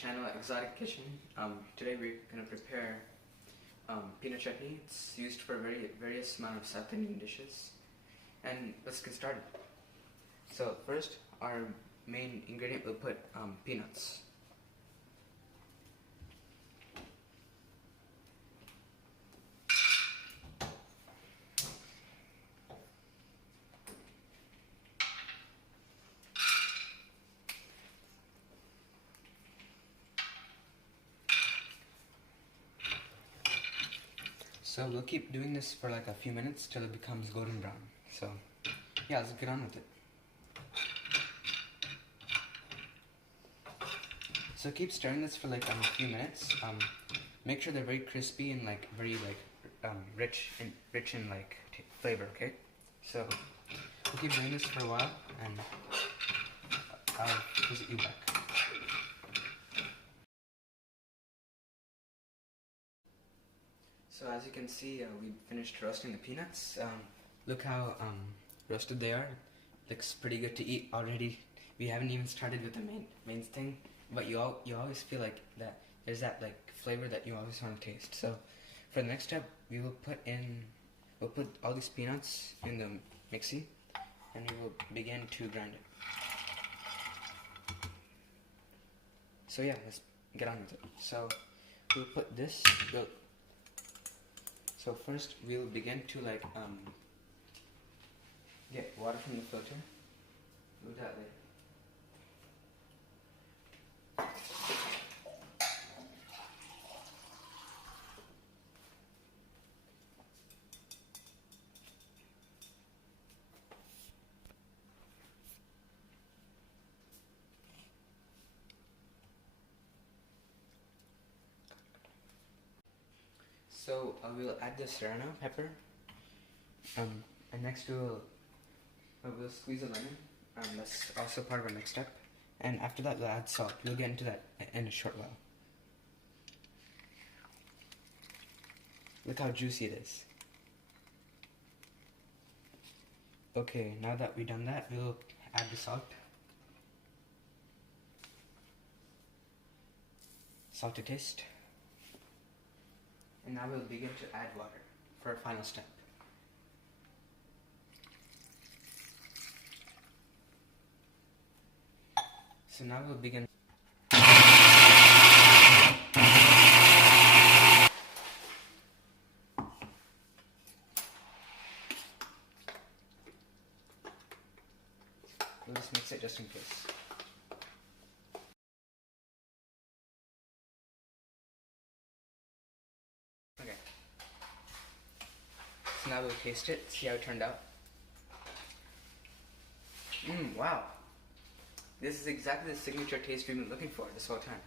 channel Exotic Kitchen. Today we're going to prepare peanut chutney. It's used for various amount of South Indian dishes. And let's get started. So first, our main ingredient, we'll put peanuts. So we'll keep doing this for like a few minutes till it becomes golden brown. So yeah, let's get on with it. So keep stirring this for like a few minutes. Make sure they're very crispy and like very rich in like flavor. Okay. So we'll keep doing this for a while, and I'll visit you back. So as you can see, we finished roasting the peanuts. Look how roasted they are. Looks pretty good to eat already. We haven't even started with the main thing, but you always feel like that there's that like flavor that you always want to taste. So for the next step, we'll put all these peanuts in the mixie, and we will begin to grind it. So yeah, let's get on with it. So we'll put this. So first we'll begin to like get water from the filter. Do that later. So we'll add the serrano pepper, and next we'll squeeze a lemon. That's also part of our next step. And after that, we'll add salt. We'll get into that in a short while. Look how juicy it is. Okay, now that we've done that, we'll add the salt. Salt to taste. And now we'll begin to add water for our final step. So now we'll begin. We'll just mix it just in case. Okay. So now we'll taste it, see how it turned out. Wow. This is exactly the signature taste we've been looking for this whole time.